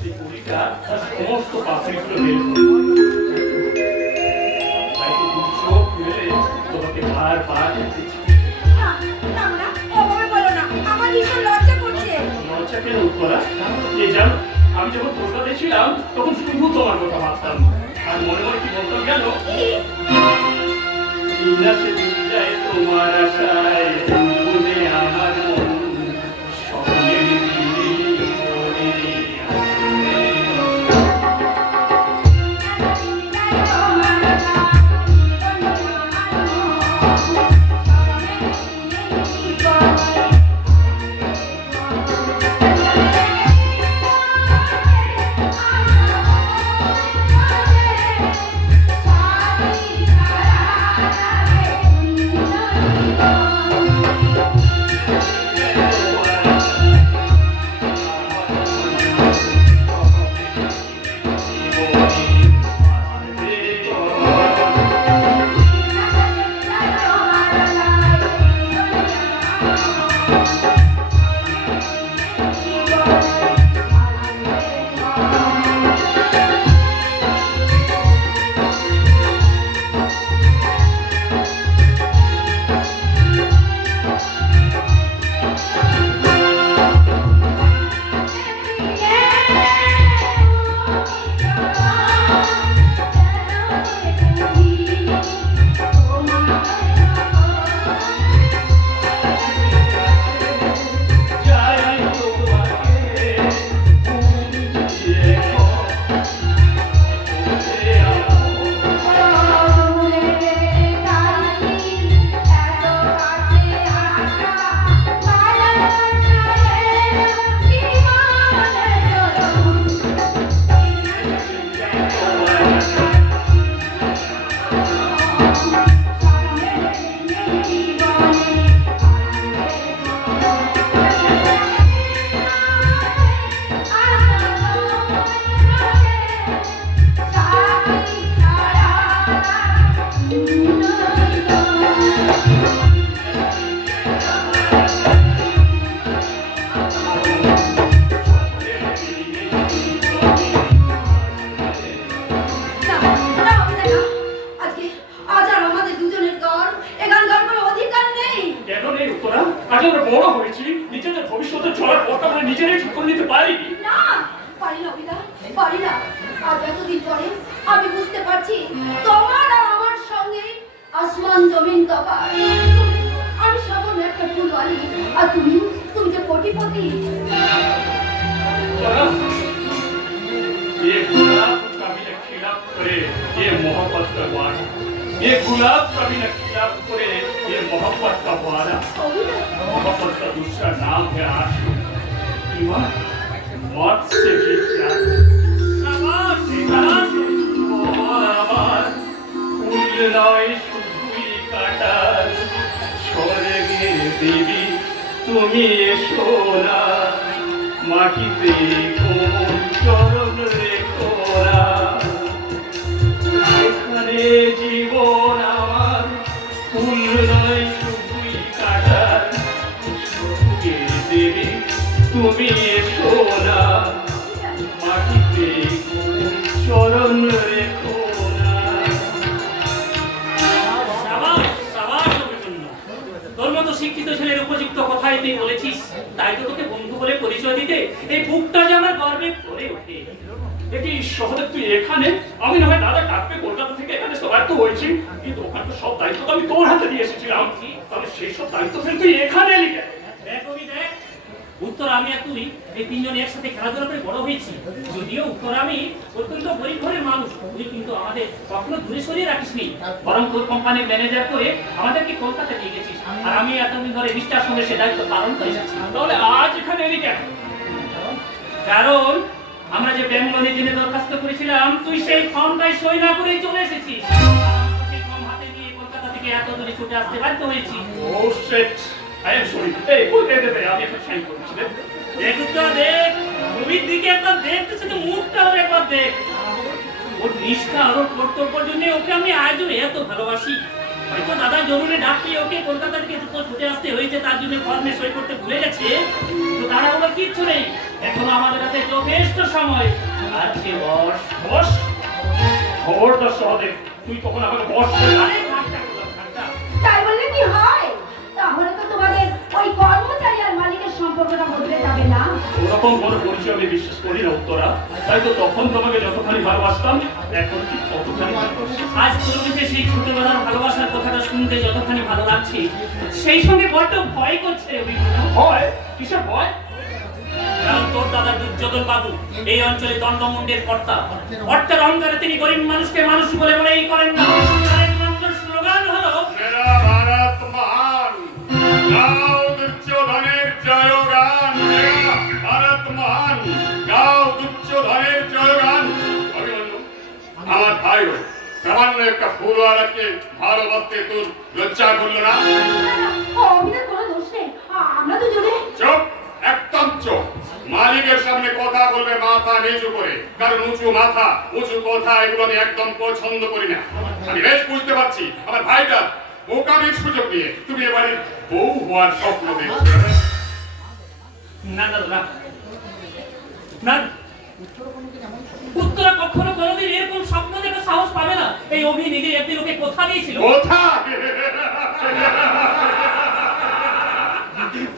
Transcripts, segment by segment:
সেই কড়িটা সমস্ত পাপড়িগুলো বের করে তাই তো তুমি চোখ মেলে তোমাকে বারবার দেখতেছি। লজ্জা কেন উত্তরা? যে জানো আমি যখন কলকাতায় ছিলাম তখন শুধু তোমার কথা ভাবতাম আর মনে মনে কি বলতাম জানো, তোমার আশায় বলে আমার মন স্বপ্নের ये गुलाब कभी न खिलाफ करे, ये मोहब्बत का वादा। मोहब्बत का दूसरा नाम है आशिक। ईमान मौत से भी ज्यादा। शाबाश शाबाश আমার ফুল নয় শুধুই কাটা স্বর্গের দেবী তুমি এসো না মাটিতে কোন চরণ রেখো না এখানে জীবন আমার ফুল নয় শুধুই কাটা স্বর্গের দেবী তুমি এসো না মাটিতে কোন চরণ রেখো না। তোর মতো শিক্ষিত ছেলের উপযুক্ত কথাই তুই বলেছিস, তাই তো তোকে বন্ধু বলে পরিচয় দিতে এই বুকটা যে আমার গর্বে ভরে ওঠে। এটি সহজে তুই এখানে, আমি না হয় দাদা ডাকবে কলকাতা থেকে এখানে সবাই তো হয়েছি, কিন্তু ওখানে তো সব দায়িত্ব তো আমি তোর হাতে দিয়ে এসেছিলাম, তাহলে সেই সব দায়িত্ব ফেলে তুই এখানে এলি কেন? দেখ উত্তর আমি আর তুই এই তিনজন একসাথে খেলাধুলা করে বড় হয়েছি। যদিও উত্তর আমি অত্যন্ত গরিব ঘরের মানুষ, তুই কিন্তু আমাদের কখনো দূরে সরিয়ে রাখিসনি, বরং তোর কোম্পানির ম্যানেজার করে আমাদেরকে কলকাতা নিয়ে গেছিস, আর আমি এতদিন ধরে নিষ্ঠার সঙ্গে সে দায়িত্ব পালন করে এসেছি। তাহলে আজ এখানে এলি কেন? কারণ আমরা যে ব্যাংক লোনের জন্য দরখাস্ত করেছিলাম, তুই সেই ফর্মটাই সই না করেই চলে এসেছিস। সেই ফর্ম হাতে নিয়ে কলকাতা থেকে এত দূরে ছুটে আসতে বাধ্য হয়েছি। ও শিট, আই এম সরি। এই কই দে আমি একটা সাইন করেছি। দেখ তো দেখ, ছবির দিকে একবার দেখতে শুধু মুখটা ওর একবার দেখ। ওর নিষ্ঠা আর ওর কর্তব্যের জন্য ওকে আমি আজও এত ভালোবাসি। হয়তো দাদা জরুরি ডাকলে ওকে কলকাতা থেকে ছুটে আসতে হয়েছে, তার জন্য ফর্মে সই করতে ভুলে গেছে, তো তারা ওরা কিচ্ছু কিচ্ছু নেই, এখনো আমাদের হাতে যথেষ্ট সময়। আর যে বস বস, খবরদার সহদেব, তুই তখন আমাকে বস বলে ডাক। আরে ঠাট্টা করলাম, ঠাট্টা। তাই বললে কি হয়? তাহলে তো তোমাদের ওই কর্মচারী আর মালিকের সম্পর্কটা বদলে যাবে না। ওরকম বড় পরিচয় আমি বিশ্বাস করি না উত্তরা। তাই তো তখন তোমাকে যতখানি ভালোবাসতাম এখন ঠিক ততখানি ভালোবাসি। আজ তোর মুখে সেই ছোটবেলার ভালোবাসার কথাটা শুনতে যতখানি ভালো লাগছে, সেই সঙ্গে বড্ড ভয় করছে রে অভিমন্যু। ভয়? কিসের ভয়? কারণ তোর দাদা দুর্যোধন বাবু এই অঞ্চলে দণ্ডমুণ্ডের কর্তা। কর্তার অহংকারে তিনি গরিব মানুষকে মানুষ বলে মনেই করেন না। তার একমাত্র স্লোগান হলো मेरा भारत महान, गाओ दुर्योधনের জয়গান। मेरा भारत महान, गाओ দুর্যোধনের জয়গান। অভিমন্যু, আমার ভাই সামান্য একটা ফুলওয়ালাকে ভালোবাসতে তোর লজ্জা করলো না? অভিনয় কোনো দোষ নেই, আমরা দুজনে। চুপ, একদম চুপ। মালিকের সামনে কথা বলবে মাথা নিচু করে, কারণ উঁচু মাথা উঁচু কথা এগুলো আমি একদম পছন্দ করি না। আমি বেশ বুঝতে পারছি আমার ভাইটা মোকাবির সুযোগ নিয়ে তুমি এবারে বউ হওয়ার স্বপ্ন দেখছো। না না না না, উত্তরা কখনো কোনোদিন এরকম স্বপ্ন দেখে সাহস পাবে না। এই অভি নিজে একদিন ওকে কথা দিয়েছিল। কথা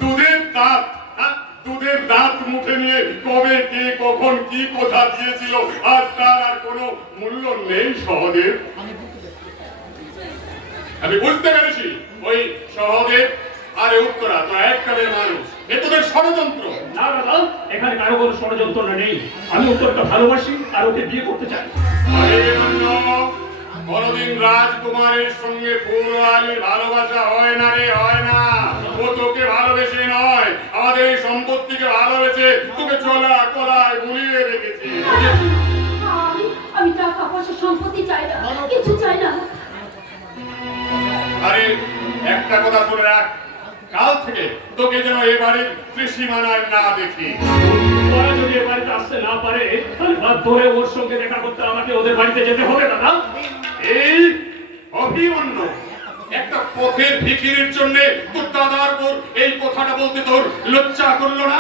দুধের দাঁত, দুধের দাঁত মুখে নিয়ে কবে কে কখন কি কথা দিয়েছিল আর তার আর কোনো মূল্য নেই সহদেব। আমি বুঝতে পেরেছি ওই সহদেব আর উত্তরা তো এককালের মানুষ, এ তোদের ষড়যন্ত্র। না দাদা, এখানে কারো কোনো ষড়যন্ত্র নেই। আমি উত্তরটা ভালোবাসি আর ওকে বিয়ে করতে চাই। কোনদিন রাজকুমারের সঙ্গে ফুলওয়ালির ভালোবাসা হয় না রে, হয় না। ও তোকে ভালোবেসে নয়, আমাদের এই সম্পত্তিকে ভালোবেসে তোকে চলা কলায় গুলিয়ে রেখেছে। আমি টাকা পয়সা সম্পত্তি চাই না, কিছু চাই না। আরে একটা কথা শুনে রাখ, কাল থেকে তোকে যেন এ বাড়ির ত্রিসীমানায় না দেখি। ওরা যদি এ বাড়িতে আসতে না পারে তাহলে বাধ্য হয়ে ওর সঙ্গে দেখা করতে আমাকে ওদের বাড়িতে যেতে হবে দাদা। এই অভিমন্যু, একটা পথের ভিখিরির জন্য তোর দাদার উপর এই কথাটা বলতে তোর লজ্জা করলো না?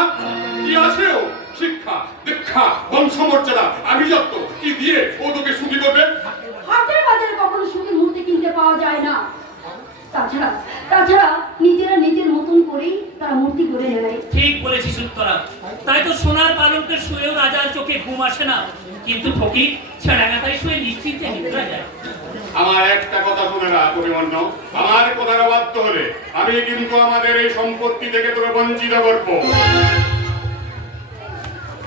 কি আছে ও? শিক্ষা, দীক্ষা, বংশমর্যাদা, আভিজাত্য কি দিয়ে ও তোকে সুখী করবে? হাটের বাজারে কখনো সুখের মূর্তি কিনতে পাওয়া যায় না। তাছাড়া তাছাড়া নিজেরা নিজের মতন করেই তারা মূর্তি করে নেয়। ঠিক বলেছিস উত্তরা। তাই তো সোনার পালঙ্কের শুয়েও রাজার চোখে ঘুম আসে না, কিন্তু ফকির ছেঁড়াগাতায় শুয়ে নিশ্চিন্তে নিদ্রা যায়। আমার একটা কথা শুনে রাখ অভিমন্যু, আমার কথার অবাধ্য হলে আমি কিন্তু আমাদের এই সম্পত্তি থেকে তোকে বঞ্চিত করবো।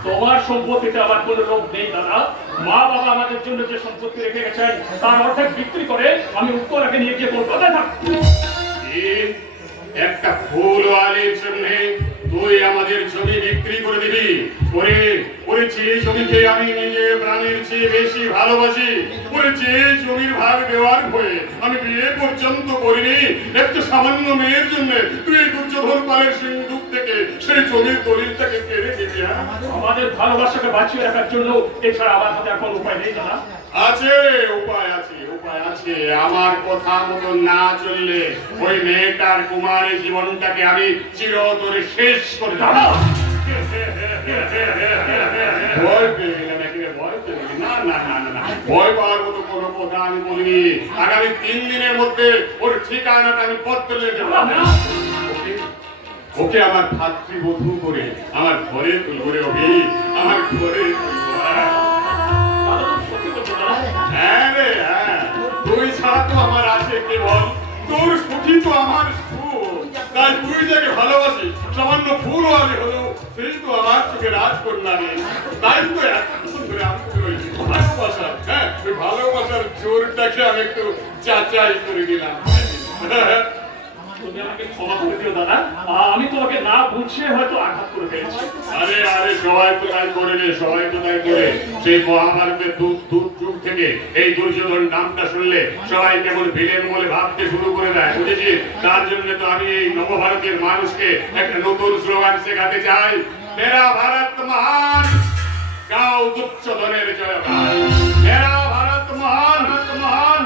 তোমার সম্পত্তিতে আমার কোনো লোভ নেই দাদা। মা বাবা আমাদের জন্য যে সম্পত্তি রেখে গেছেন তার অর্ধেক বিক্রি করে আমি উত্তরাকে নিয়ে গিয়ে কলকাতায় থাকবো। একটা ফুলওয়ালির জন্য তুই আমাদের জমি বিক্রি করে দিবি? ওরে ওরে, যে জমিকে আমি নিজের প্রাণের চেয়ে বেশি ভালোবাসি, ওরে যে জমির ভাগ দেওয়ার হয়ে আমি বিয়ে পর্যন্ত করিনি, একটা সামান্য মেয়ের জন্য তুই এই দুর্যোধন পালের সিন্ধুক থেকে সেই জমির দলিলটাকে কেড়ে দিবি? আমাদের ভালোবাসাকে বাঁচিয়ে রাখার জন্য এছাড়া আমার হাতে এখন উপায় নেই দাদা। আছে, উপায় আছে, উপায় আছে। আমার কথা মতো না চললে ওই মেয়েটার কুমারী জীবনটাকে আমি চিরতরে শেষ করে দেব। ভয় পেয়ে গেলাম, একেবারে ভয় পেয়ে গেলাম। না না না না না, ভয় পাওয়ার মতো কোনো কথা আমি বলিনি। আগামী 3 দিনের মধ্যে ওর ঠিকানাটা আমি বদলে দেব। ওকে আমার ভাতৃবধূ করে আমার ঘরে তুলবো রে অভি, আমার ঘরে তুলবো। হ্যাঁ রে হ্যাঁ, তুই ছাড়া তো আমার আছে কে বল? তোর সুখী তো আমার সুখ। তাই তুই যাকে ভালোবাসিস সামান্য ফুলওয়ালি হলো সেই তো আমার চোখে রাজকন্যা নেই। তাই তো এতক্ষণ ধরে আমি ওই ভালোবাসার, হ্যাঁ ওই ভালোবাসার জোরটাকে আমি একটু যাচাই করে দিলাম। তুমি আমাকে ক্ষমা করে দিও দাদা, আমি তোমাকে না বুঝিয়ে হয়তো আঘাত করে ফেলেছি। আরে আরে, সবাই তো তাই করে রে, সবাই তো তাই করে। সেই মহাভারতের দূর যুগ থেকে এই দুর্যোধন নামটা শুনলে সবাই কেমন ভিলেন বলে ভাবতে শুরু করে দেয়, বুঝেছিস? তার জন্য তো আমি এই নবভারতের মানুষকে একটা নতুন স্লোগান শেখাতে চাই। মেরা ভারত মহান, গাও দুর্যোধনের জয়গান। মেরা ভারত মহান, মহান,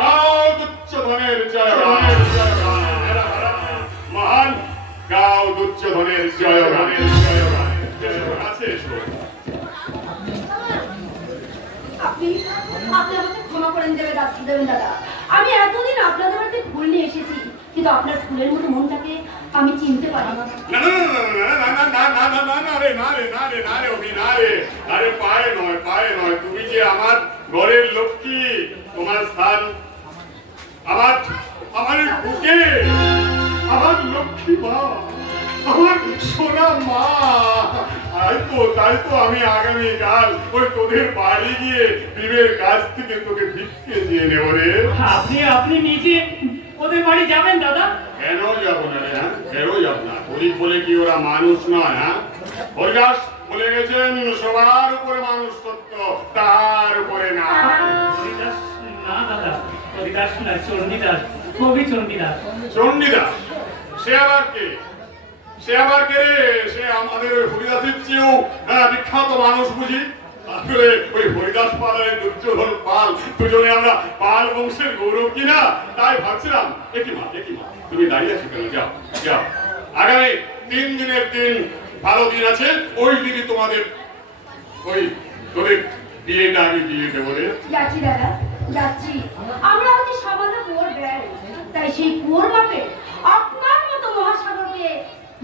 গাও দুর্যোধনের জয়গান। মেরা ভারত মহান, গাও দুর্যোধনের জয়গান। দেবেন দাদা, আমি এতদিন আপনাদের বাড়িতে ফুল নিয়ে এসেছি, কিন্তু আপনার ফুলের মতো মনটাকে আমি চিনতে পারি না। না না না না না না না না রে না রে না রে না রে অভি না রে, আরে পায়ে নয়, তুমি যে আমার ঘরের লক্ষ্মী, তোমার স্থান আমার বুকে, আমার লক্ষ্মী মা, আমার সোনা মা। তাই তো আমি আগামীকাল ওই তোদের বাড়ি গিয়ে ভীমের কাছ থেকে তোকে ভিক্ষে দিয়ে নেব রে। আপনি নিজে ওদের বাড়ি যাবেন দাদা? কেন যাবো না রে? হ্যাঁ কেন যাবো না? গরিব বলে কি ওরা মানুষ নয়? হ্যাঁ হরিদাস বলে গেছেন সবার উপরে মানুষ সত্য, তার উপরে না। হরিদাস না দাদা, হরিদাস না, চণ্ডীদাস, কবি চণ্ডীদাস। চণ্ডীদাস সে আবার কে? সে আবার কে রে? সে আমাদের ওই হরিদাসের চেয়েও বিখ্যাত মানুষ বুঝি। আসলে ওই হরিদাস পাল আর দুর্যোধন পাল দুজনে আমরা পাল বংশের গৌরব কিনা, তাই ভাবছিলাম। একই মা তুমি দাঁড়িয়ে আছো কেন? যাও যাও, আগামী 3 দিনের দিন ভালো দিন আছে, ওই দিনই তোমাদের ওই তোদের বিয়েটা আমি দিয়ে দেবো রে। যাচ্ছি দাদা, যাচ্ছি। আমরা হচ্ছে সামান্য কুয়োর বেড়, তাই সেই কুয়োর মাপে আপনার মতো মহাসাগরকে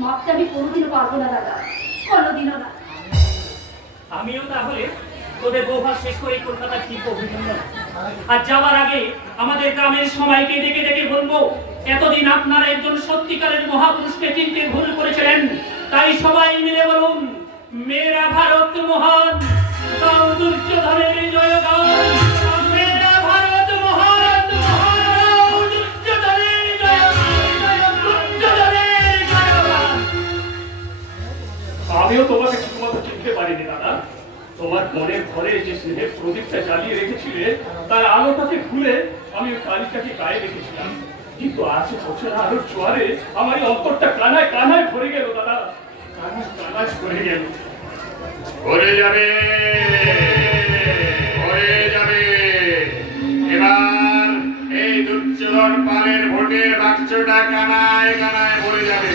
মাপতে আমি কোনোদিনও পারবো না দাদা, কোনোদিনও না। আমিও তাহলে তোদের বৌভাত শেষ করে কলকাতা ফিরবো অভিনন্দন। আর যাওয়ার আগে আমাদের গ্রামের সবাইকে ডেকে ডেকে বলবো, এতদিন আপনারা একজন সত্যিকারের মহাপুরুষকে চিনতে ভুল করেছিলেন, তাই সবাই মিলে বলুন, মেরা ভারত মহান, গাও দুর্যোধনের জয়গান। মেরা ভারত মহান, গাও দুর্যোধনের জয়গান, দুর্যোধনের জয়গান। আমিও তোমাকে ঠিকমতো চিনতে পারিনি দাদা। তোমার মনের ঘরে যে স্নেহের প্রদীপটা জ্বালিয়ে রেখেছিলে, তার আলোটাকে ভুলে আমি ওই কালিটাকে গায়ে রেখেছিলাম। কিন্তু আজ বছর আলোর জোয়ারে আমার এই অন্তরটা কানায় ভরে গেল দাদা, কানায় ভরে গেল। ভরে যাবে এবার এই দুর্যোধন পালের ভোটের বাক্সটা কানায় ভরে যাবে।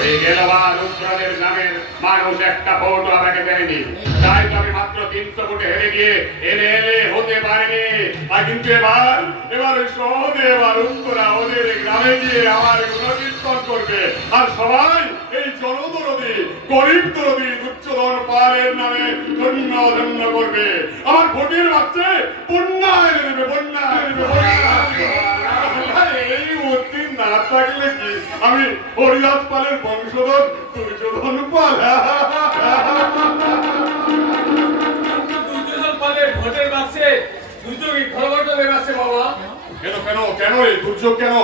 ওই গেলবার উত্তরের গ্রামের মানুষ একটা ভোটও আমাকে দেয়নি, তাই তো আমি মাত্র 300 ভোটে হেরে গিয়ে এমএলএ হতে পারিনি। আর কিন্তু এবার ওই সহদেব আর উত্তরা ওদের গ্রামে গিয়ে আমার গুণকীর্তন করবে, আর সবাই এই জনদরদি গরিব দরদি দুর্যোধন পালের নামে ধন্য করবে। আমার ভোটের বাচ্চা বন্যা এনে দেবে, বন্যা। এই উত্তীর্ণ না থাকলে কি আমি হরিদাস পালের বংশধর দুর্যোধন পাল? দুর্যোধন পালের ভোটের বাক্সে দুর্যোগী ঘরবাটা লেগেছে বাবা। কেন এই দুর্যোগ কেন?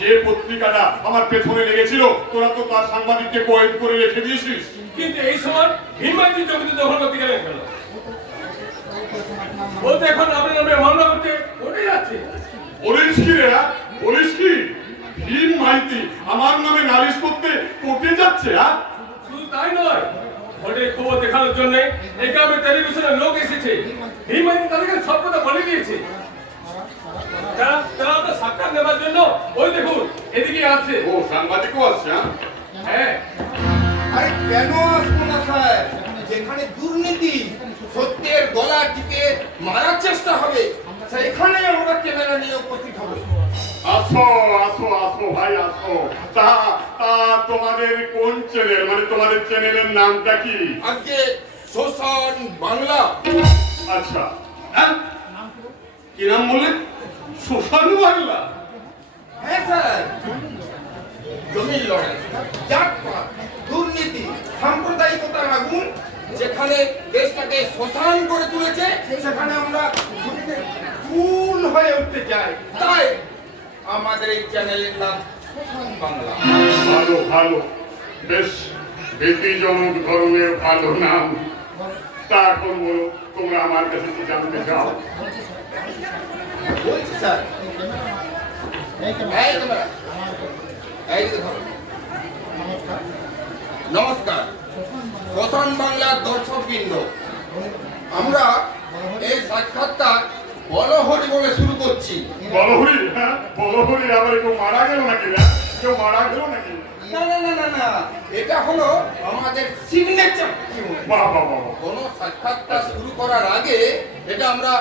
যে পত্রিকাটা আমার পেছনে লেগেছিল তোরা তো তার সাংবাদিককে কয়েদ করে রেখে দিয়েছিস। কিন্তু এই সময় হিমাদ্রি জমিতে দখল করতে গেলেন কেন? বলতে এখন আপনার নামে মামলা করতে ওঠে যাচ্ছে। বলিস কি রে? বলিস কি? ভীম মাইতি আমার নামে নালিশ করতে কোর্টে যাচ্ছে? শুধু তাই নয়, ভোটের খবর দেখানোর জন্য এই গ্রামের টেলিভিশনের লোক এসেছে। হিমাদ্রি তাদেরকে সব কথা বলে দিয়েছে। তারা আপনার সাক্ষাৎ নেবার জন্য ওই দেখুন এদিকে আছে। ও সাংবাদিকও আসছে? হ্যাঁ। আরে কেন আসবো না স্যার? যেখানে দুর্নীতি সত্যের গলা টিপে মারার চেষ্টা হবে, সেখানে আমরা ক্যামেরা নিয়ে উপস্থিত হবো। আসো ভাই আসো। তা তোমাদের কোন চ্যানেল, মানে তোমাদের চ্যানেলের নামটা কি? আজকে শ্মশান বাংলা। আচ্ছা, কি নাম বললেন? শ্মশান বাংলা? হ্যাঁ স্যার, জমির লড়াই, জাতপাত, দুর্নীতি, সাম্প্রদায়িকতার আগুন যেখানে দেশটাকে শ্মশান করে তুলেছে, সেখানে আমরা ফুল হয়ে উঠতে চাই। তাই আমাদের এই চ্যানেলের নাম শ্মশান বাংলা। ভালো, বেশ ভীতিজনক ধরনের ভালো নাম। তা এখন বলো, তোমরা আমার কাছে কি জানতে চাও? বলছি স্যার, নমস্কার শ্মশান বাংলার দর্শকবৃন্দ, আমরা এই সাক্ষাৎকার বলহরি বলে শুরু করছি। বলহরি? হ্যাঁ বলহরি। আবার কেউ মারা গেল নাকি? কেউ মারা গেল নাকি? না না না না না, এটা হলো আমাদের সিগনেচার। বাহ বাহ বাহ। কোনো সাক্ষাৎকার শুরু করার আগে এটা আমরা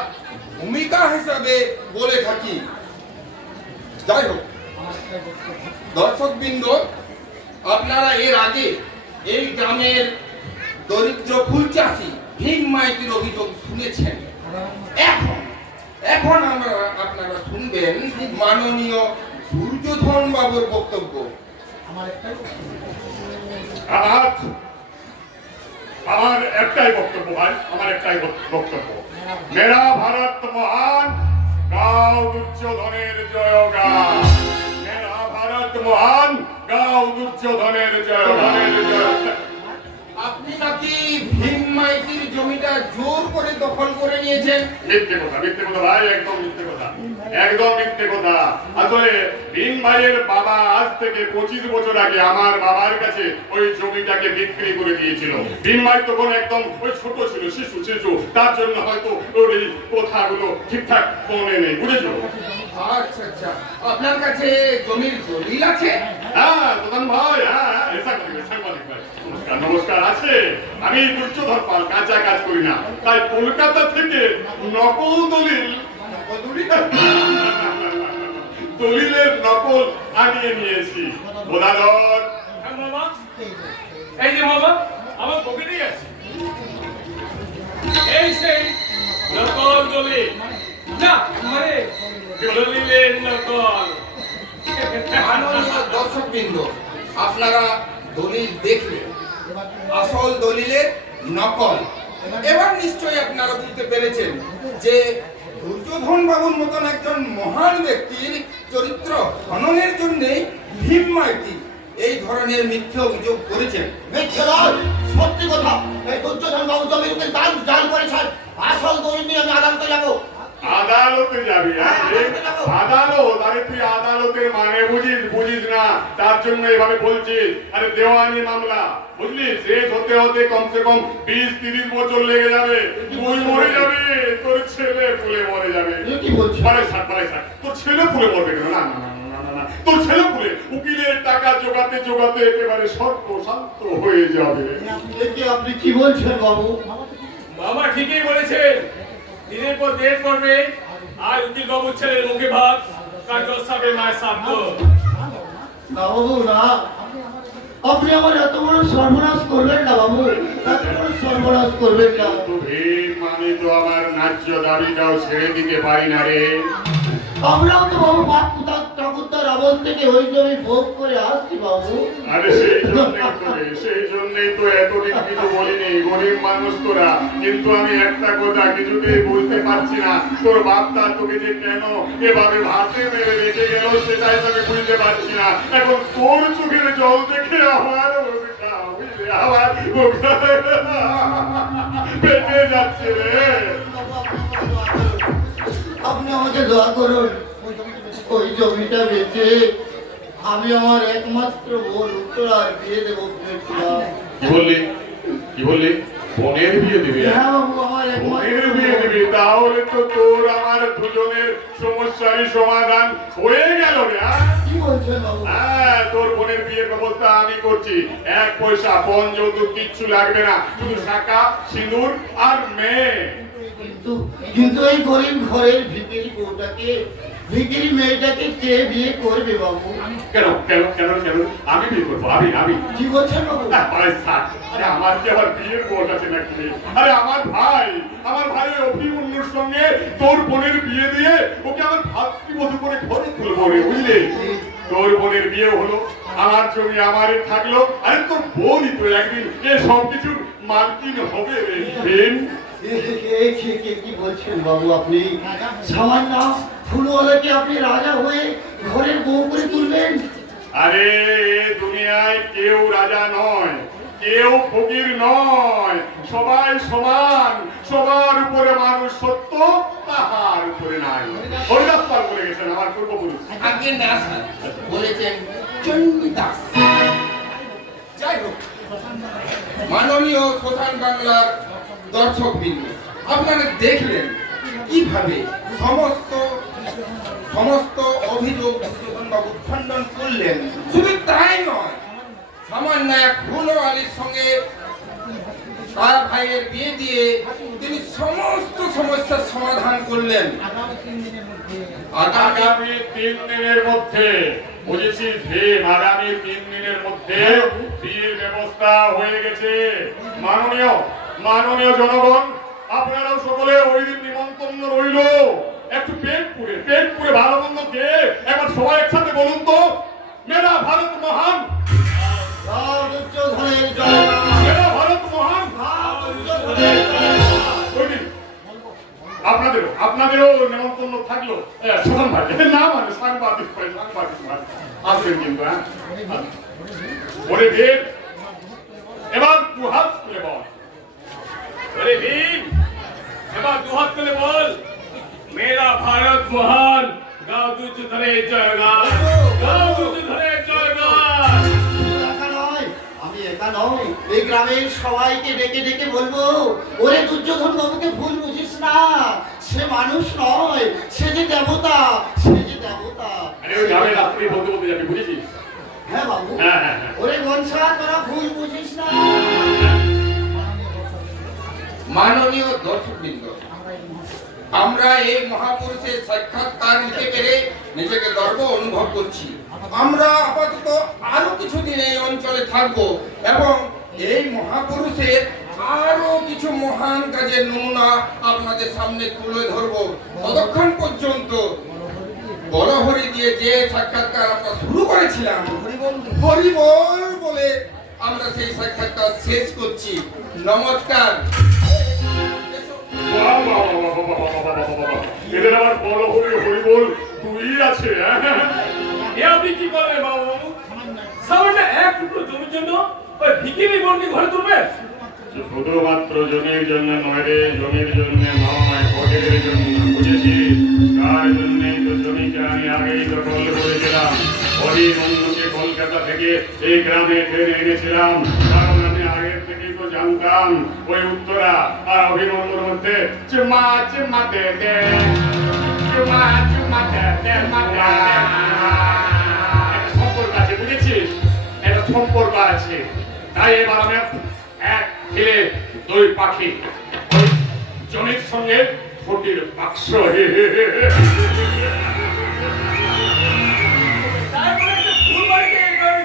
ভূমিকা হিসাবে বলে থাকি। যাই হোক, দর্শকবৃন্দ, আপনারা এর আগে এই গ্রামের দরিদ্র ফুল চাষি ভীম মাইতির অভিযোগ শুনেছেন। এখন আপনারা শুনবেন মাননীয় দুর্যোধন বাবুর বক্তব্য। আমার একটাই বক্তব্য ভাই, আমার একটাই বক্তব্য। মেরা ভারত মহান, গাও দুর্যোধনের জয়গান। মেরা ভারত মহান, গাও দুর্যোধনের জয়গানের জয়গান। আপনি নাকি ভীম মাইতির জমিটা জোর করে দখল করে নিয়েছেন? মিথ্যে কথা ভাই, একদম মিথ্যে কথা, একদম মিথ্যে কথা। আসলে ভীম ভাইয়ের বাবা আজ থেকে 25 বছর আগে আমার বাবার কাছে ওই জমিটাকে বিক্রি করে দিয়েছিল। ভীম ভাই তখন একদম ওই ছোট ছিল, শিশু, তার জন্য হয়তো ওর এই কথাগুলো ঠিকঠাক মনে নেই, বুঝেছো? আচ্ছা আচ্ছা, আপনার কাছে জমির দলিল আছে? হ্যাঁ প্রধান ভাই, হ্যাঁ সাংবাদিক ভাই, নমস্কার আছে। আমি দুর্যোধন পাল, কাঁচা কাজ করি না, তাই কলকাতা থেকে নকল দলিলের নকল আনিয়ে নিয়েছি। বোধাধর, হ্যাঁ মামা, এই যে মামা আমার পকেটেই আছে। এই সেই নকল দলিল, না মানে দলিলের নকল। মাননীয় দর্শকবৃন্দ, আপনারা দলিল দেখলেন, আসল দলিলের নকল। এবার নিশ্চয়ই আপনারা বুঝতে পেরেছেন যে দুর্যোধন বাবুর মতন একজন মহান ব্যক্তির চরিত্র খননের জন্য ভীম মাইতি এই ধরনের মিথ্যে অভিযোগ করেছেন। মিথ্যে নয়, সত্যি কথা। এই দুর্যোধন বাবু জমিতে দান করেছেন। আসল দলিল নিয়ে আমি আদালতে যাবো। আদালতে যাবি? আদালত? আরে তুই আদালতের মানে বুঝিস না, তার জন্য এভাবে বলছিস। আরে দেওয়ানি মামলা, বুঝলি, শেষ হতে হতে কমসে কম 20-30 বছর লেগে যাবে। তুই মরে যাবি, তোর ছেলে ফুলে মরে যাবে। কি বলছিস? তোর ছেলে ফুলে মরবে কেন? না না না না না, তোর ছেলে ফুলে উকিলের টাকা জোগাতে জোগাতে একেবারে সর্বশান্ত হয়ে যাবে। আপনি কি বলছেন বাবু? মামা ঠিকই বলেছেন। দিনের পর দিন পড়বে আর উকিল বাবুর ছেলের মুখে ভাত, কাজল সাবে মায়ের সাধ্য। না বাবু না, আপনি আমার এত বড় সর্বনাশ করবেন না বাবু, এত বড় সর্বনাশ করবেন না। মানে তো আমার ন্যায্য দাবিটাও ছেড়ে দিতে পারি না রে। আমরাও তো বাবু বাপ ঠাকুরদার আমল থেকে ওই জমি ভোগ করে আসছি বাবু। আরে সেই জন্যই তো এতদিন কিছু বলিনি, গরিব মানুষ তোরা। কিন্তু আমি একটা কথা কিছুতেই বুঝতে পারছি না, তোর বাপটা তোকে যে কেন এভাবে ভাতে মেরে রেখে গেল সেটাই তো আমি বুঝতে পারছি না। এখন তোর চোখের জল দেখে আমার পেটে যাচ্ছে রে। আপনি আমাকে দোয়া করুন, ওই জমিটা বেচে আমি আমার একমাত্র বোন উত্তরার বিয়ে দেবো। কি বললি? বোনের বিয়ে দিবি? হ্যাঁ বাবু, আমার বোনের বিয়ে দিবি? তাহলে তো তোর আমার দুজনের সমস্যারই সমাধান হয়ে গেল রে। কি বলছেন বাবু? হ্যাঁ, তোর বোনের বিয়ের ব্যবস্থা আমি করছি। 1 পয়সা পণ যৌতুক কিচ্ছু লাগবে না, শুধু টাকা, সিঁদুর আর মেয়ে। কিন্তু এই গরিব ঘরের ভিখারি বউটাকে, ভিখারি মেয়েটাকে কে বিয়ে করবে বাবু? কেন আমি বিয়ে করবো? আমি কি বলছেন বাবু? আরে আমার কি আবার বিয়ের বোর্ড আছে নাকি? আরে আমার ভাই অভিমন্যুর সঙ্গে তোর বোনের বিয়ে দিয়ে ওকে আমার ভাতৃবধূ করে ঘরে তুলবো রে, বুঝলি? তোর বোনের বিয়ে হলো, আমার জমি আমারই থাকলো। আরে তোর বোনই তো একদিন এ সবকিছুর মালকিন হবে রে। কি বলছেন বাবু আপনি? সামান্য ফুলওয়ালাকে আপনি রাজা হয়ে ঘরের বউ করে তুলবেন? আরে দুনিয়ায় কেউ রাজা নয়, কেউ ফকির নয়, সবাই সমান। সবার উপরে মানুষ সত্য, তাহার উপরে নাই। হরিদাস পাল বলে গেছেন আমার পূর্বপুরুষ। আগে না স্যার, বলেছেন চণ্ডীদাস। যাই হোক, মাননীয় সোশ্যাল বাংলার দর্শকবৃন্দ, আপনারা দেখলেন কিভাবে সমস্ত অভিযোগ দুর্যোধন বাবু খণ্ডন করলেন। শুধু তাই নয়, সামান্য এক ভুলো আলীর সঙ্গে তার ভাইয়ের বিয়ে দিয়ে তিনি সমস্ত সমস্যার সমাধান করলেন। আগামী 3 দিনের মধ্যে বুঝেছিস ভীম, আগামী 3 দিনের মধ্যে বিয়ের ব্যবস্থা হয়ে গেছে। মাননীয় জনগণ, আপনারাও সকলে ওই দিন নিমন্ত্রণ রইল। একটু পেট পুরে ভালো মন্দ খেয়ে একবার সবাই একসাথে বলুন তো, মেরা ভারত মহান, দুর্যোধনের জয় মা। মেরা ভারত মহান। দুর্যোধনের জয় মা। ওই দিন আপনাদেরও নেমন্তন্ন থাকলো। শোভন ভাই না, মানে সাংবাদিক ভাই আসবেন কিন্তু। হ্যাঁ, ওরে ভীম, এবার 2 হাত তুলে বল। अरे भीम, এবার 2 হাত তুলে বল, মেরা ভারত মহান, গাও দুর্যোধনের জয়গান, গাও দুর্যোধনের জয়গান। আমি একা নয়, এই গ্রামের সবাইকে ডেকে ডেকে বলবো, ওরে দুর্যোধন বাবুকে ভুল বুঝিস না, সে মানুষ নয়, সে যে দেবতা, সে যে দেবতা। আরে ওই গ্রামের রাত্রি বলতে যাবি, বুঝেছিস? হ্যাঁ বাবু, হ্যাঁ। ওরে গনসা, তোরা ভুল বুঝিস না। মাননীয় দর্শকবৃন্দ, আমরা এই মহাপুরুষের সাক্ষাৎকার নিতে পেরে নিজেকে গর্ব অনুভব করছি। আমরা আপাতত আরো কিছুদিন এই অঞ্চলে থাকব এবং এই মহাপুরুষের আরো কিছু মহান কাজের নমুনা আপনাদের সামনে তুলে ধরব। ততক্ষণ পর্যন্ত বলহরি দিয়ে যে সাক্ষাৎকার আমরা শুরু করেছিলাম, হরিবল বলে আমরা সেই সাক্ষাৎকার শেষ করছি। নমস্কার। এদের আবার বড় হরিবল তুই আছে। এ আপনি কি করবেন বাবু? সামান্য এক টুকরো জমির জন্য ওই ভিখিরি বোনকে ঘরে তুলবেন? শুধুমাত্র জমির জন্য নয় রে, জমির জন্য নয়, ভোটের জন্য। বুঝেছিস? তার জন্যই তো জমিকে আমি আগেই দখল করেছিলাম। হরিবন্ধুকে কলকাতা থেকে এই গ্রামে টেনে এনেছিলাম, কারণ আমি আগের থেকেই তো জানতাম ওই উত্তরা আর অভিনন্দনের মধ্যে চুমা চুমা দে দে, চুমা চুমা দে দে, একটা সম্পর্ক আছে, বুঝেছিস? একটা সম্পর্ক আছে। তাই এবার আমি এক ছেলে 2 পাখি, ওই জমির সঙ্গে ফটির বাক্স। তারপরে একটা ফুল বাড়িতে গ্রামে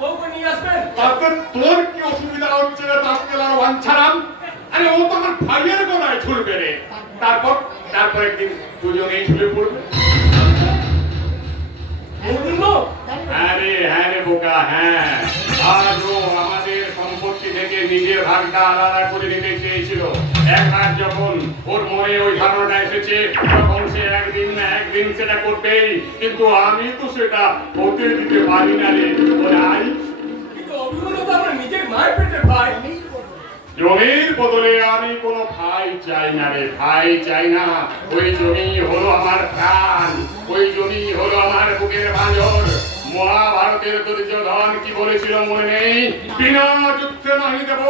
বউকে নিয়ে আসবেন। তাতে তোর কি অসুবিধা হচ্ছে রে দাঁতকেল আর বাঞ্ছারাম? আরে ও তো আমার ভাইয়ের গলায় ঝুলবে রে। তারপর একদিন দুজনেই ঝুলে পড়বে। হ্যাঁ রে বোকা, হ্যাঁ। আজও আমাদের সম্পত্তি থেকে নিজের ভাগটা আলাদা করে নিতে চেয়েছিল। একবার যখন ওর মনে ওই ধারণাটা এসেছে, তখন সে একদিন না একদিন সেটা করবেই। কিন্তু আমি তো সেটা হতে দিতে পারি না রে। কিন্তু অভিমন্যু তো আমার নিজের মায়ের পেটের ভাই। জমির বদলে আমি কোনো ভাই চাই না রে, ভাই চাই না। ওই জমি হলো আমার প্রাণ, ওই জমি হলো আমার বুকের বাঁধর। মহাভারতের দুর্যোধন কি বলেছিল মনে নেই? বিনা যুদ্ধে নাহি দেব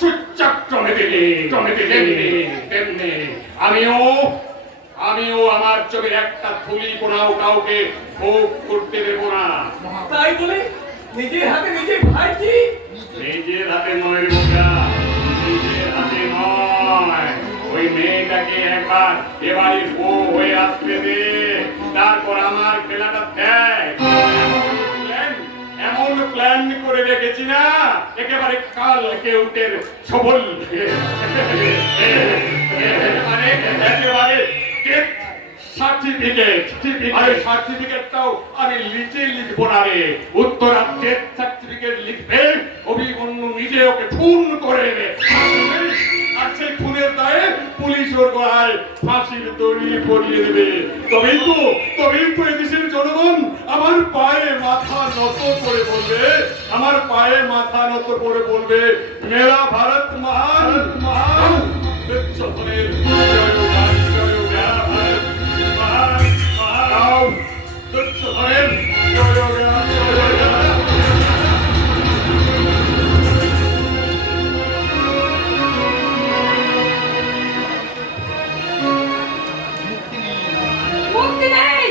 সূচ্যাক্রমে দেবে। তেমনি আমিও আমার চোখের একটা থুলি কোনাও কাউকে ভোগ করতে দেব না। তাই বলে নিজের হাতে নিজের ভাইকে নিজের হাতে নয় রে বোকা, নিজের হাতে নয়। ওই মেয়েটাকে একবার এবারের বউ হয়ে আসতে দে, তারপর আমার খেলাটা দেখ। এমন প্ল্যান করে রেখেছি না, একেবারে কালকে উঠে সবল, একেবারে সার্টিফিকেটটাও আমি লিখবো না রে। উত্তরার ডেথ সার্টিফিকেট লিখবে অভিমন্যু নিজে ওকে খুন করে আর সেই খুনের দায়ে পুলিশ ওর গলায় ফাঁসির দড়ি পরিয়ে দেবে। তবেই তো এদেশের জনগণ আমার পায়ে মাথা নত করে বলবে, আমার পায়ে মাথা নত করে বলবে, মেরা ভারত মহান, মহান। দুর্যোধনের জয়গান, জয়গান, ভারত মহান, মহান। দুর্যোধনের জয়গান, জয়গান। মুক্তি নেই,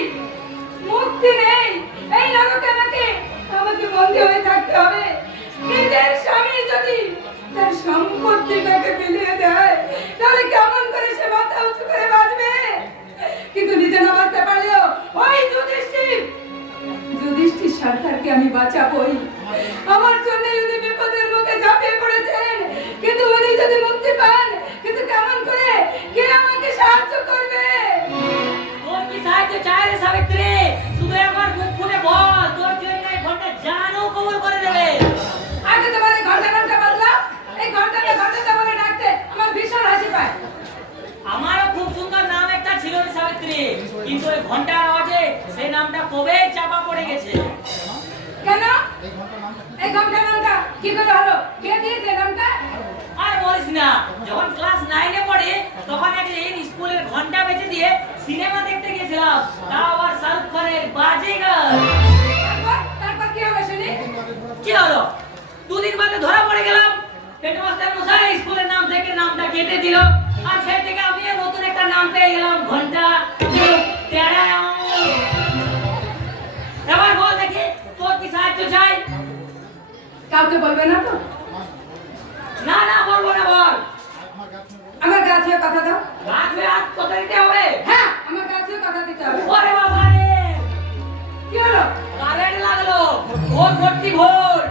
মুক্তি নেই। এই নরকে আমাকে বন্দী হয়ে থাকতে হবে। পত্রিকাকে বিলিয়ে দেয়, তাহলে কেমন করে সে মাথা উঁচু করে বাঁচবে? কিন্তু নিজে না বাঁচতে পারলেও ওই যুধিষ্ঠির সরকারকে আমি বাঁচাবই। আমার জন্য উনি বিপদের মুখে ঝাঁপিয়ে পড়েছেন, কিন্তু উনি যদি মুক্তি পান, কিন্তু কেমন করে, কে আমাকে সাহায্য করবে? তোর কি সাহায্য চাই রে সাবিত্রী? শুধু একবার মুখ ফুটে বল, তোর জন্য এই ঘন্টা জানও কবুল করে দেবে। আগে তোমার এই ঘন্টা বদলাও। এই ঘন্টাটা বলে ডাকতে আমার ভীষণ হাসি পায়। আমারও খুব সুন্দর নাম একটা ছিল রে সাবিত্রী, কিন্তু ওই ঘন্টার আওয়াজে সেই নামটা কবে চাপা পড়ে গেছে। কেন? এই ঘন্টা নামটা কি করে হলো? কে দিয়েছে নামটা? আর বলিস না, যখন ক্লাস 9 এ পড়ে তখন একদিন স্কুলের ঘন্টা বেঁচে দিয়ে সিনেমা দেখতে গেছিলাম, তাও আবার শাহরুখ খানের বাজিগার। তারপর কি হবে শুনি? কি হলো? দুদিন বাদে ধরা পড়ে গেলাম। হেডমাস্টার মশাই স্কুলের নাম থেকে নামটা কেটে দিল, আর সেই থেকে আমি নতুন একটা নাম পেয়ে গেলাম, ঘন্টা। এবার বল দেখি, তোর কি সাহায্য চাই? কাউকে বলবে না তো? না না, বলবো না, বল। আমার কাছে কথা দাও। রাখবে, হাত কথা দিতে হবে। হ্যাঁ, আমার কাছে কথা দিতে হবে। ওরে বাবা রে, কি হলো? কারেন্ট লাগলো, ভোট ভর্তি ভোট।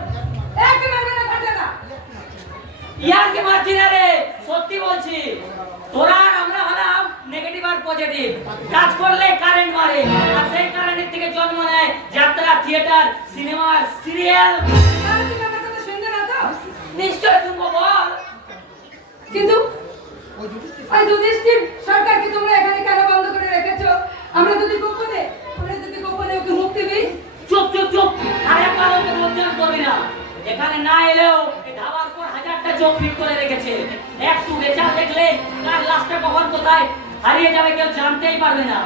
একটু মারবে না ঘন্টাটা। ইয়ার কি মারছি না রে, সত্যি বলছি। তোরা আর আমরা হলাম নেগেটিভ আর পজিটিভ। কাজ করলে কারেন্ট মারে, আর সেই কারেন্টের থেকে জন্ম নেয় যাত্রা, থিয়েটার, সিনেমা, সিরিয়াল। তাহলে তুমি আমার কথা শুনবে না তো? নিশ্চয় শুনবো, বল। কিন্তু ওই যুধিষ্ঠির সরকারকে তোমরা এখানে কেন বন্ধ করে রেখেছো? আমরা যদি গোপনে ওকে মুক্তি দিই? চুপ চুপ চুপ, আর একবার ওকে লজ্জান করবি না। এখানে না এলেও এই ধাবার পর হাজারটা চোখ ফিট করে রেখেছে। একটু বেচা দেখলে কার লাশটা কখন কোথায় হারিয়ে যাবে কেউ জানতেই পারবে না।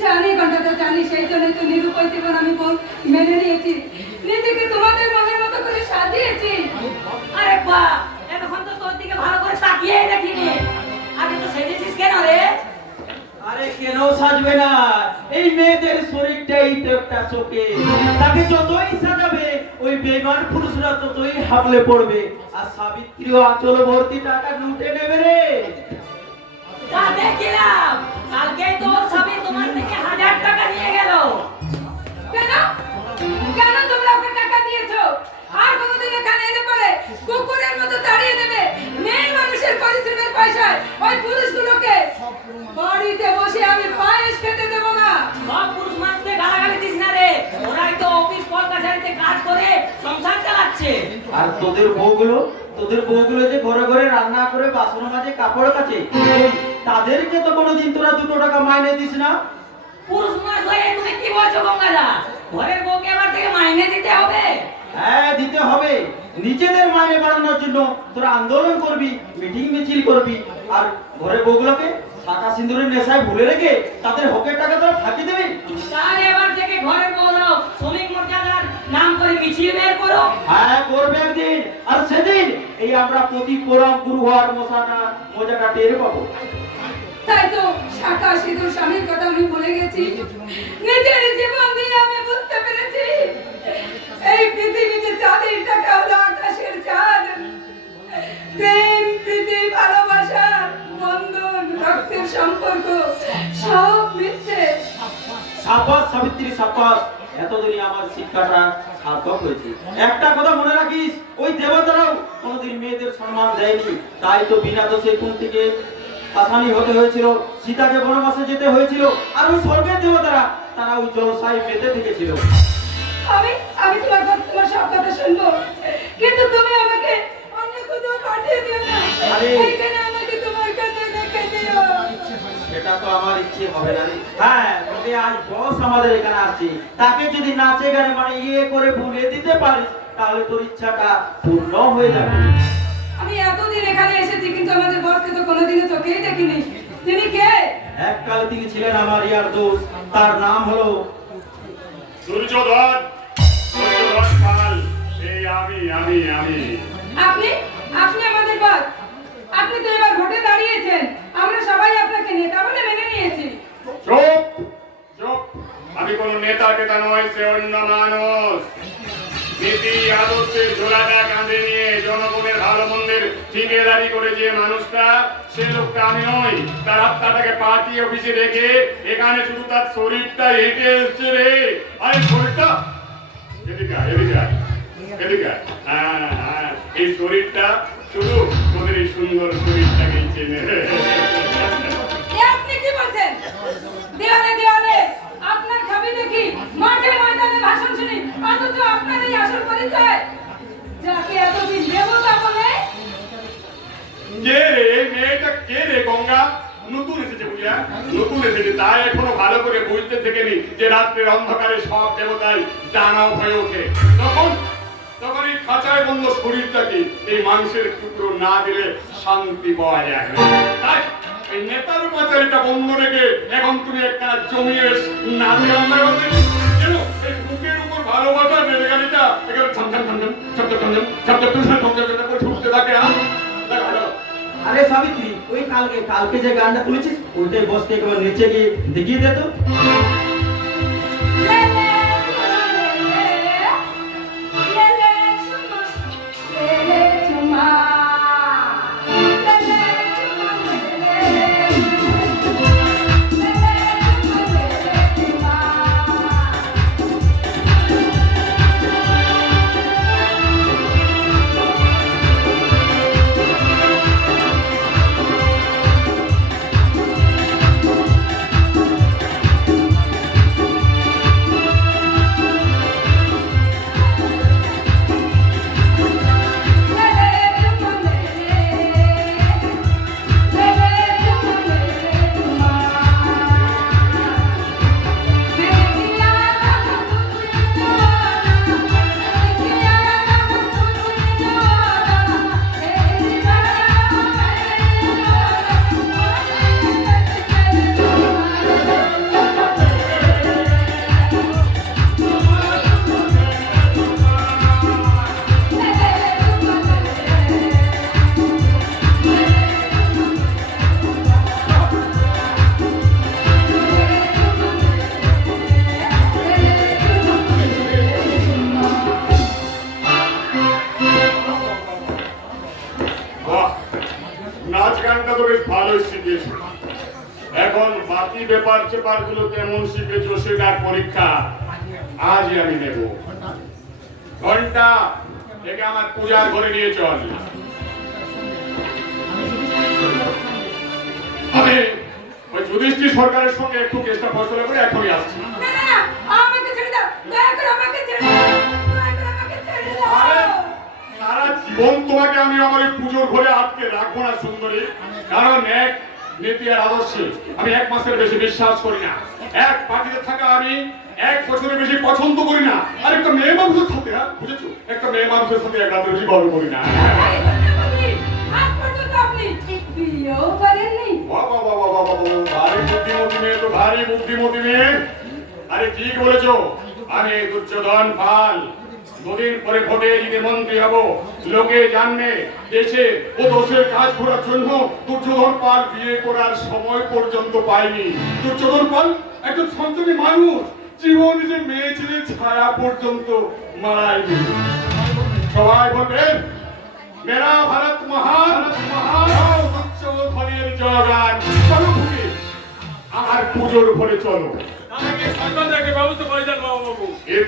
জানি ঘন্টাটা জানি, সেই জন্যই তো নিরুপায় জীবন আমি মেনে নিয়েছি, নিজেকে তোমাদের মনের মতো করে সাজিয়েছি। আরে বাহ, এখন তো তোর দিকে ভালো করে তাকিয়েই দেখিনি। আগে তো সেজেছিস কেন রে? আরে কেন সাজবে না, এই মেয়েদের শরীরটাই তো একটা চোখে, তাকে যতই সাজাবে ওই বেগান পুরুষরা ততই হামলে পড়বে, আর সাবিত্রীও আঁচল ভর্তি টাকা লুটে নেবে রে। তা দেখলাম কালকেই তো ওর স্বামী তোমার থেকে 1000 টাকা নিয়ে গেল। কেন? কেন তোমরা ওকে টাকা দিয়েছো? আর কোনোদিন এখানে এনে পড়ে কুকুরের মতো তাড়িয়ে দেবে? মেয়ে মানুষের পরিশ্রমের পয়সায় ওই পুরুষগুলোকে বাড়িতে বসে আমি পায়েস খেতে দেব না। সব পুরুষ মানুষকে গালাগালি দিস না রে, ওরাই তো অফিস কলকাতারিতে কাজ করে সংসার চালাচ্ছে। আর তোদের বউগুলো যে ঘরে ঘরে রান্না করে বাসন মাজে কাপড় কাচে, তাদেরকে তো কোনোদিন তোরা 2 টাকা মাইনে দিস না। পুরুষ মানুষ হয়ে তুমি কি বলছো গঙ্গাদা? ঘরের বউকে আবার থেকে মাইনে দিতে হবে? হ্যাঁ, দিতে হবে। নিজেদের মাইনে বাড়ানোর জন্য তোরা আন্দোলন করবি, মিটিং মিছিল করবি, আর ঘরের বউগুলোকে শাঁখা সিঁদুরের নেশায় ভুলে রেখে তাদের হকের টাকা তোরা ফাঁকি দিবি। তাহলে এবার থেকে ঘরের বউরাও শ্রমিক মর্যাদার নাম করে মিছিল বের করো। হ্যাঁ, করবে একদিন, আর সেদিন এই আমরা প্রতি পরম গুরু হওয়ার মজাটা টের পাবো। তাই তো শাখা সিঁদুর স্বামীর কথা আমি ভুলে গেছি। নিজের জীবন দিয়ে আমি বুঝতে পেরেছি এই পৃথিবীতে চাঁদের টাকা হলো আকাশের চাঁদ। প্রেম, প্রীতি, ভালোবাসা, বন্ধন, রক্তের সম্পর্ক সব মিথ্যে। সাবাস সাবিত্রী, সাবাস। এতদিনই আমার শিক্ষাটা সার্থক হয়েছে। একটা কথা মনে রাখিস, ওই দেবতারাও কোনোদিন মেয়েদের সম্মান দেয়নি, তাই তো বিনা দোষে কুন্তিকে আসামি হতে হয়েছিল, সীতাকে বনবাসে যেতে হয়েছিল, আর ওই স্বর্গের দেবতারা তারা ওই জলসায় মেতে থেকেছিল। আমি তোমার সব কথা শুনবো, কিন্তু তুমি আমাকে অন্য কোথাও পাঠিয়ে দিও না। এইখানে আমাকে তোমার কাছে রেখে দিও। সেটা তো আমার ইচ্ছে হবে না রে। হ্যাঁ, তবে আজ বস আমাদের এখানে আসছে, তাকে যদি নাচে গানে মানে করে ভুলে দিতে পারিস, তাহলে তোর ইচ্ছাটা পূর্ণ হয়ে যাবে। আমি এতদিন এখানে এসেছি, কিন্তু আমাদের বসকে তো কোনোদিনও চোখেই দেখিনি। তিনি কে? এককালে তিনি ছিলেন আমার ইয়ার দোস্ত, তার নাম হলো দুর্যোধন কাল। এই আমি আপনি আমাদের বস। আপনি তো এবার ভোটে দাঁড়িয়েছেন, আমরা সবাই আপনাকে নেতা বলে মেনে নিয়েছি। চুপ চুপ, আমি কোন নেতা টেতা নয়, সে অন্য মানুষ। নীতি আদর্শের ঝোলাটা কাঁধে নিয়ে জনগণের ভালো মন্দের ঠিকাদারি করে যে মানুষটা, সে লোকটা আমি নই। তার আত্মাটাকে পার্টি অফিসে রেখে এখানে শুধু তার শরীরটা হেঁটে এসছে রে। আরে শরীরটা এদিকে আয়, এদিকে আয়, এদিকে আয়। হ্যাঁ, এই শরীরটা শুধু তোদের এই সুন্দর শরীরটাকেই চেনে। এ আপনি কি বলছেন? দেওয়ালে দেওয়ালে আপনার ছবি দেখি, মাঠে ময়দানে ভাষণ শুনি, অথচ আপনার এই আসল পরিচয়, যাকে এতদিন দেবতা বলে। কে রে এই মেয়েটা? কে রে? গঙ্গা নতুন এসেছে বুঝিয়া, নতুন এসেছে, তাই এখনো ভালো করে বুঝতে থেকেনি যে রাত্রের অন্ধকারে সব দেবতাই দানব হয়ে ওঠে। তখন এই খাঁচায় বন্ধ শরীরটাকে এই মাংসের টুকরো না দিলে শান্তি পাওয়া যায় না। তাই এই নেতার পাচারিটা বন্ধ রেখে এখন তুমি একটা জমিয়ে নাচে রান্না করতে কেন? এই বুকের উপর ভালোবাসা মেরে গাড়িটা এখানে ঝমঝম ঝমঝম ঝমঝম ঝমঝম ঝমঝম ঝমঝম করে ছুটতে থাকে। আরে সাবিত্রী, ওই কালকে যে গানটা তুলেছিস ওইটাই বসকে একবার নিচে গিয়ে দেখিয়ে দে তো। এখন বাকি ব্যাপার গুলো কেমন শিখেছো সেটার পরীক্ষা আজই আমি নেব। ঘন্টা থেকে আমার পূজার ঘরে নিয়ে চল। আমি ওই যুধিষ্ঠির সরকারের সঙ্গে একটু কেসটা ফয়সালা করে এখনই আসছি। আমাকে ছেড়ে দাও, দয়া করে আমাকে ছেড়ে দাও, দয়া করে আমাকে ছেড়ে দাও। সারা জীবন তোমাকে আমি আমার এই পুজোর ঘরে আটকে রাখবো না সুন্দরী, কারণ এক নীতি আর আদর্শে আমি 1 মাসের বেশি বিশ্বাস করি না। এক পার্টিতে থাকা আমি 1 বছরের বেশি পছন্দ করি না। আর একটা মেয়ে মানুষের সাথে, বুঝেছো, একটা মেয়ে মানুষের সাথে 1 রাতের বেশি গল্প করি না। আজ পর্যন্ত আপনি বিয়েও করেননি? ভারী বুদ্ধিমতী মেয়ে তো, ভারী বুদ্ধিমতী মেয়ে। আরে ঠিক বলেছো, আমি দুর্যোধন পাল। 2 দিন পরে ভোটে জিতে মন্ত্রী হব। লোকে জানবে দেশে ও দোষের কাজ করার জন্য দুর্যোধন পাল বিয়ে করার সময় পর্যন্ত পায়নি। দুর্যোধন পাল একজন সন্তানী মানুষ, জীবন যে মেয়ে ছেলে ছায়া পর্যন্ত মারায়নি। সবাই বলবেন মেরা ভারত মহান, দুর্যোধনের জয়গান। চলো ভূমি, আমার পুজোর উপরে চলো। আমাকে সন্তানকে ব্যবস্থা করে দেন বাবু। এ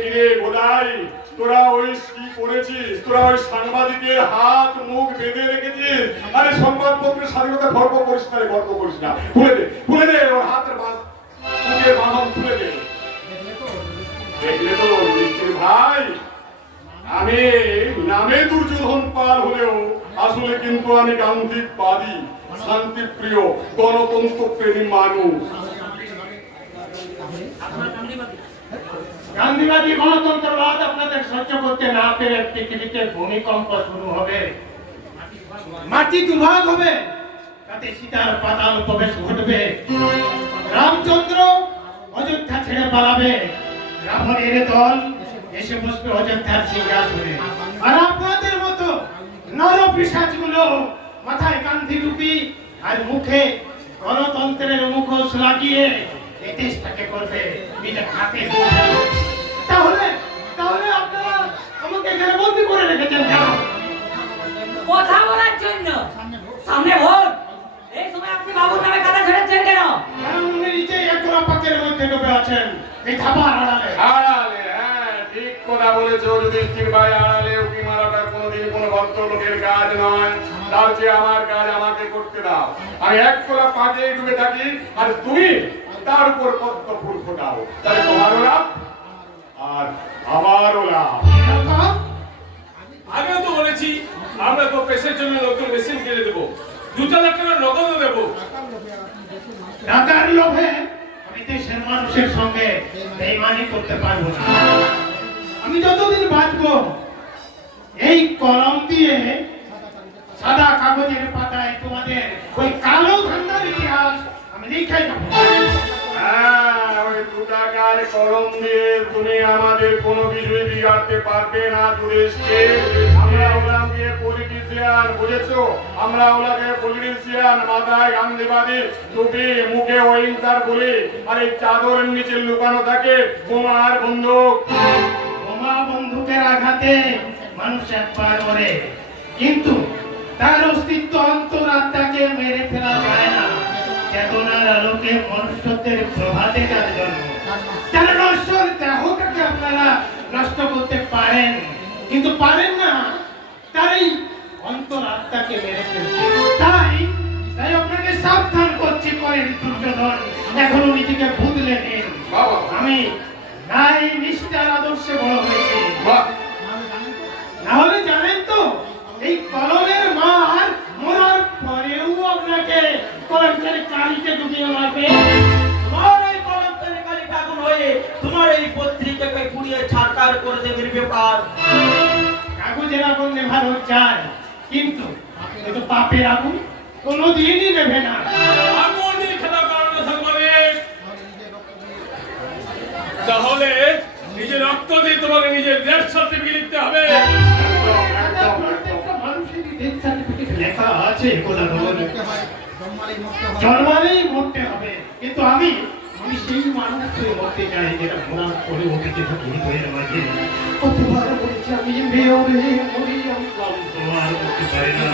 কি রে গোদাই, তোরা ওই কি করেছিস? তোরা ওই সাংবাদিকের হাত মুখ বেঁধে রেখেছিস। আরে সংবাদপত্রের স্বাধীনতা গর্ব করিস না, গর্ব করিস না। খুলে দে ওর হাতের মুখের বাঁধন খুলে দে। দেখলে তো নিশ্চয় ভাই, আমি নামে দুর্যোধন পাল হলেও আসলে কিন্তু আমি গান্ধীবাদী, শান্তিপ্রিয়, গণতন্ত্র প্রেমী মানুষ। গান্ধীবাদী গণতন্ত্রবাদ আপনাদের সহ্য করতে না পেরে পৃথিবীতে ভূমিকম্প শুরু হবে, মাটি দুভাগ হবে, তাতে সীতার পাতাল প্রবেশ ঘটবে, রামচন্দ্র অযোধ্যা ছেড়ে পালাবে, রাবণের দল এসে বসবে অযোধ্যার সিংহাসনে, আর আপনাদের মতো নর পিশাচগুলো মাথায় গান্ধী টুপি আর মুখে গণতন্ত্রের মুখোশ লাগিয়ে এই দেশটাকে করবে নিজের হাতে। তাহলে আপনারা আমাকে এখানে বন্দি করে রেখেছেন কেন? কথা বলার জন্য। সামনে ভোট, এই সময় আপনি বাবুর নামে কথা ছেড়েছেন কেন? কারণ উনি নিজেই একলা পাকের মধ্যে ডুবে আছেন এই থাবার আড়ালে। আড়ালে, হ্যাঁ ঠিক কথা বলেছো যুধিষ্ঠির ভাই, আড়ালে উকি মারাটা কোনোদিন কোনো ভদ্রলোকের কাজ নয়। তার চেয়ে আমার কাজ আমাকে করতে দাও। আমি এক কোলা পাকে ডুবে থাকি আর তুমি তার উপর পদ্ম ফুল ফোটাও, তাহলে তোমারও লাভ আর আমারও লাভ। এরকম আগেও তো বলেছি আমরা তো পেশের জন্য নতুন মেশিন কিনে দেবো, 2 লাখ টাকা নগদ দেবো। টাকার লোভে আমি দেশের মানুষের সঙ্গে বেইমানি করতে পারবো না। আমি যতদিন বাঁচবো এই কলম দিয়ে সাদা কাগজের পাতায় তোমাদের ওই কালো ধান্দার ইতিহাস আমি লিখে যাবো। হ্যাঁ, ওই 2 টাকার কলম দিয়ে তুমি আমাদের কোনো কিছুই বিগাড়তে পারবে না যুধিষ্ঠির। আমরা ওলাকে পলিটিশিয়ান, বুঝেছো? আমরা ওলাকে পলিটিশিয়ান, মাথায় গান্ধীবাদী টুপি, মুখে অহিংসার বলি, আর এই চাদরের নিচে লুকানো থাকে বোমা আর বন্দুক। বোমা বন্দুকের আঘাতে মানুষ একবার মরে, কিন্তু তার অস্তিত্ব অন্তরাত্মাকে মেরে ফেলা যায় না। চেতনার আলোকে মনুষ্যত্বের প্রভাতে যার জন্ম, তার নশ্বর দেহটাকে আপনারা নষ্ট করতে পারেন, কিন্তু পারেন না তার এই অন্তরাত্মাকে মেরে ফেলতে। তাই তাই আপনাকে সাবধান করছি, করেন দুর্যোধন, এখনো নিজেকে বদলে নিন। আমি নাই নিষ্ঠার আদর্শে বড় হয়েছি, নাহলে জানেন তো এই কলমের মার মরার পরেও আপনাকে কলমের কালিতে ডুবিয়ে মারবে। তোমার এই কলমের কালিতে আগুন হয়ে তোমার এই পত্রিকাকে পুড়িয়ে ছারখার করে দেবে ব্যাপার। কাগজের আগুন নেভানো যায়, কিন্তু পাপের আগুন কোনোদিনই নেবে না। আগুন দিয়ে খেলা করানো থাকবে, তাহলে নিজের রক্ত দিয়ে তোমাকে নিজের ডেথ সার্টিফিকেট লিখতে হবে। প্রত্যেকটা মানুষেরই ডেথ সার্টিফিকেট লেখা আছে, জন্মালেই মরতে হবে, কিন্তু আমি সেই মানুষকে মরতে চাই যেটা মরার পরে ওটিতে থাকি হয়ে রয়েছে। কতবার বলেছি আমি মেয়রে মরি, আমি তোমার করতে পারি না,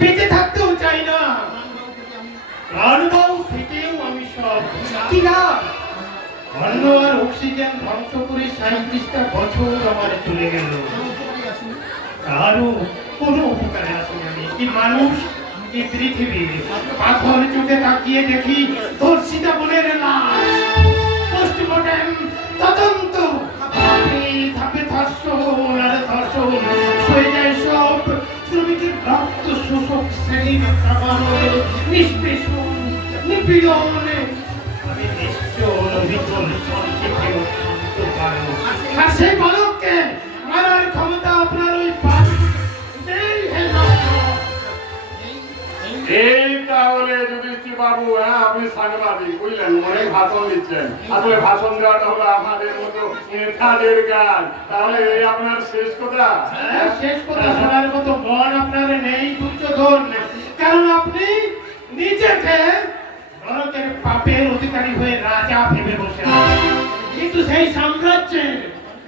বেঁচে থাকতেও চাই না, প্রাণবায়ু থেকেও আমি সব কি না অন্য আর অক্সিজেন ধ্বংস করে 37টা বছর আমার চলে গেল, কারো কোনো উপকারে আসুন আমি কি মানুষ কি পৃথিবী। পাথর চোখে তাকিয়ে দেখি তোর সীতা বোনের লাশ, পোস্টমর্টেম তদন্ত, ধাপে ধর্ষণ আর ধর্ষণ হয়ে যায় সব শ্রমিকের রক্ত শোষক শ্রেণীর কামানের নিষ্পেষণ নিপীড়নে। আমি নিশ্চয় বিচল সংক্ষেপে তো পারবো, আর সেই বালককে মারার ক্ষমতা আপনার ওই এই তাহলে যুধিষ্ঠির বাবু, হ্যাঁ আপনি সাংবাদিক, বুঝলেন, অনেক ভাষণ দিচ্ছেন। আসলে ভাষণ দেওয়াটা হলো আমাদের মতো নেতাদের কাজ। তাহলে এই আপনার শেষ কথা? শেষ কথা শোনার মতো মন আপনার নেই দুর্যোধন, কারণ আপনি নিজেকে নরকের পাপের অধিকারী হয়ে রাজা ভেবে বসে আছেন, কিন্তু সেই সাম্রাজ্যের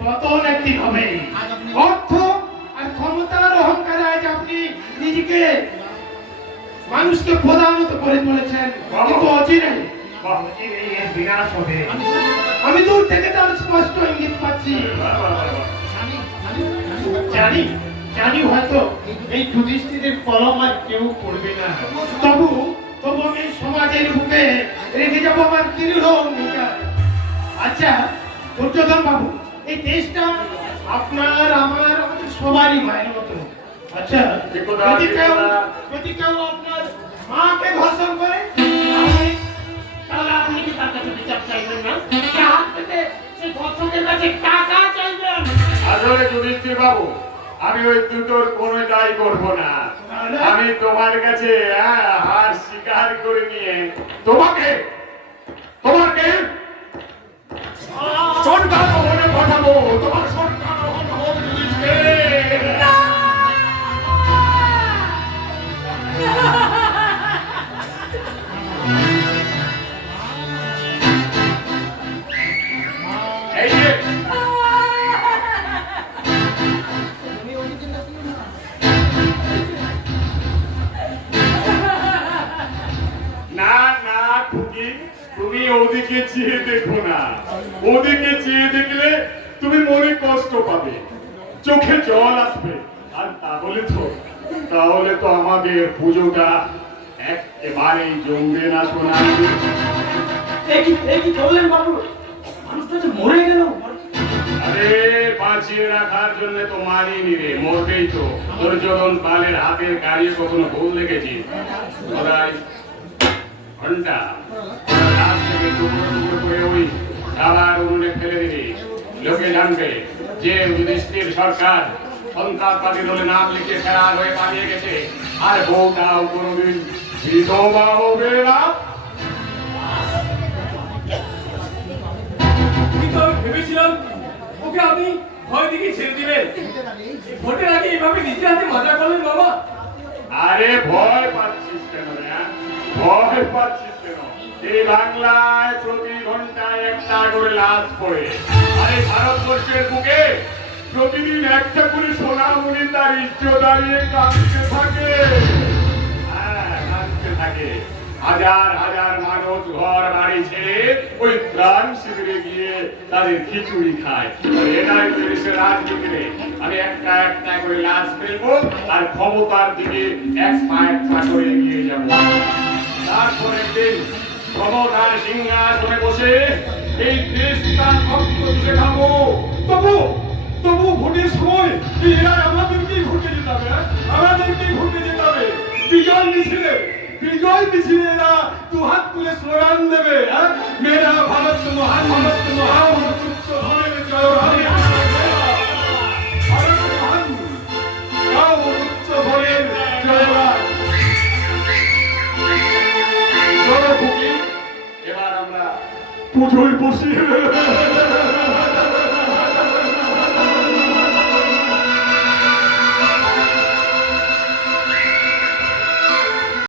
পতন একদিন হবে। অর্থ আর ক্ষমতার অহংকারে আজ আপনি নিজেকে মানুষকে প্রধানত করে তুলেছেন, কিন্তু অচিরে এর বিনাশ হবে। আমি দূর থেকে তার স্পষ্ট ইঙ্গিত পাচ্ছি। জানি হয়তো এই যুধিষ্ঠিরের কলম আর কেউ পড়বে না, তবু আমি সমাজের বুকে রেখে যাবো আমার দৃঢ় অঙ্গীকার। আচ্ছা দুর্যোধন বাবু, এই দেশটা আপনার আমার আমাদের সবারই মায়ের মতো। আচ্ছা যদি কেউ আপনার মাকে ধর্ষণ করে তাহলে আপনি কি তার কাছে বিচার চাইবেন না? হাত পেতে সেই ধর্ষকের কাছে টাকা চাইবেন? আসলে যুধিষ্ঠির বাবু, আমি ওই দুটোর কোনোটাই করব না। আমি তোমার কাছে হার স্বীকার করে নিয়ে তোমাকে সরকার ভবনে পাঠাবো। তোমার সরকার ভবন হবে যুধিষ্ঠির। এই যে তুমি ওদিকে চেয়ে দেখো না, ওদিকে চেয়ে দেখলে তুমি মনে কষ্ট পাবে, চোখে জল আসবে, আর তাহলে তো আমাদের পুজোটা একেবারেই জমবে না শোনা। এই কি করলেন বাবু? মানুষটা যে মরে গেল। আরে বাঁচিয়ে রাখার জন্য তো মারিনি রে, মরবেই তো। দুর্যোধন পালের হাতের গাড়ি কখনো ভুল দেখেছিস? সদাই ঘন্টা রাত থেকে টুকরো টুকরো করে ওই খাবার উনুনে ফেলে দিবি। লোকে জানবে যে যুধিষ্ঠির সরকার সন্ত্রাসবাদী দলে নাম লিখে ফেরার হয়ে পালিয়ে গেছে, আর বউটাও কোনোদিন বিধবা হবে না। কিন্তু আমি ভেবেছিলাম ওকে আপনি ভয় দিকে ছেড়ে দিবেন। ভোটের আগে এইভাবে নিজে হাতে মজা করলেন বাবা। আরে ভয় পাচ্ছিস কেন রে? ভয় পাচ্ছিস কেন? এই বাংলায় প্রতি ঘন্টায় একটা করে লাশ পড়ে, আরে ভারতবর্ষের বুকে প্রতিদিন একটা করে সোনামণি তার ইষ্ট দাঁড়িয়ে কাঁদতে থাকে। হ্যাঁ, কাঁদতে থাকে। হাজার হাজার মানুষ ঘর বাড়ি ছেড়ে ওই ত্রাণ শিবিরে গিয়ে তাদের খিচুড়ি খায়। এটাই তো দেশের রাজনীতি রে। আমি একটা একটা করে লাশ ফেলবো আর ক্ষমতার দিকে এক পা করে এগিয়ে যাবো। তারপর একদিন ক্ষমতার সিংহাসনে বসে এই দেশটা রক্ত দিতে খাবো। তবু ভোটের সময় এরা আমাদেরকেই ভোটে যেতে হবে, আমাদেরকেই ভোটে যেতে হবে। বিজয় মিছিলে এরা দু হাত তুলে স্লোগান দেবে, মেরা ভারত মহান, ভারত মহান, উচ্চ ধরনের জয় হবে। ভারত মহান, উচ্চ ধরনের জয় হবে। এবার আমরা পুজোয় বসি।